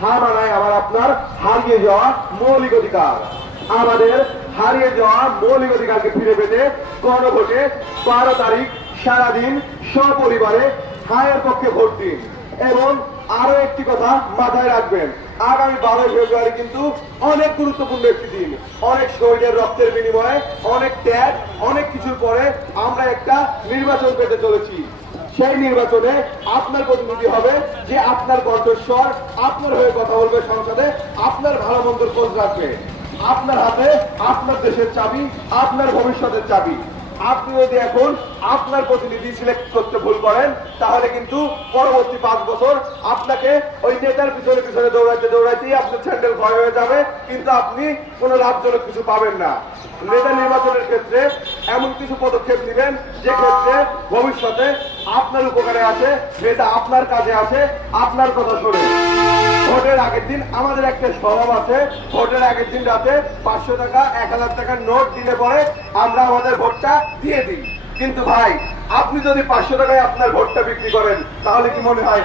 হ্যাঁ মানায় আমার আপনার হারিয়ে যাওয়া মৌলিক অধিকার। আমাদের হারিয়ে যাওয়া মৌলিক অধিকারকে ফিরে পেতে গণভোটে 12 তারিখ সারাদিন সপরিবারে হায়ের পক্ষে ভোট দিন। এবং আরো একটি কথা মাথায় রাখবেন, আগামী 12 ফেব্রুয়ারি কিন্তু অনেক গুরুত্বপূর্ণ একটি দিন। অনেক শহীদের রক্তের বিনিময়ে, অনেক ত্যাগ, অনেক কিছুর পরে আমরা একটা নির্বাচন পেতে চলেছি। সেই নির্বাচনে আপনার প্রতিনিধি হবে যে আপনার কণ্ঠস্বর, আপনার হয়ে কথা বলবে সংসদে, আপনার ভালো মন্দের খোঁজ রাখবে। আপনার হাতে আপনার দেশের চাবি, আপনার ভবিষ্যতের চাবি। আপনি যদি এখন আপনার প্রতিনিধি সিলেক্ট করতে ভুল করেন, তাহলে কিন্তু পরবর্তী 5 বছর আপনাকে ওই নেতার পিছনে পিছনে দৌড়াইতেই আপনার স্যান্ডেল ক্ষয় হয়ে যাবে, কিন্তু আপনি কোনো লাভজনক কিছু পাবেন না। নেতা নির্বাচনের ক্ষেত্রে এমন কিছু পদক্ষেপ নেবেন যে ক্ষেত্রে ভবিষ্যতে আপনার উপকারে আসে, নেতা আপনার কাজে আসে, আপনার কথা শোনে। ভোটের আগের দিন আমাদের একটা স্বভাব আছে, ভোটের আগের দিন রাতে 500 টাকা 1000 টাকার নোট দিলে পরে আমরা আমাদের ভোটটা দিয়ে দিই। কিন্তু ভাই, আপনি যদি 500 টাকায় আপনার ভোটটা বিক্রি করেন, তাহলে কি মনে হয়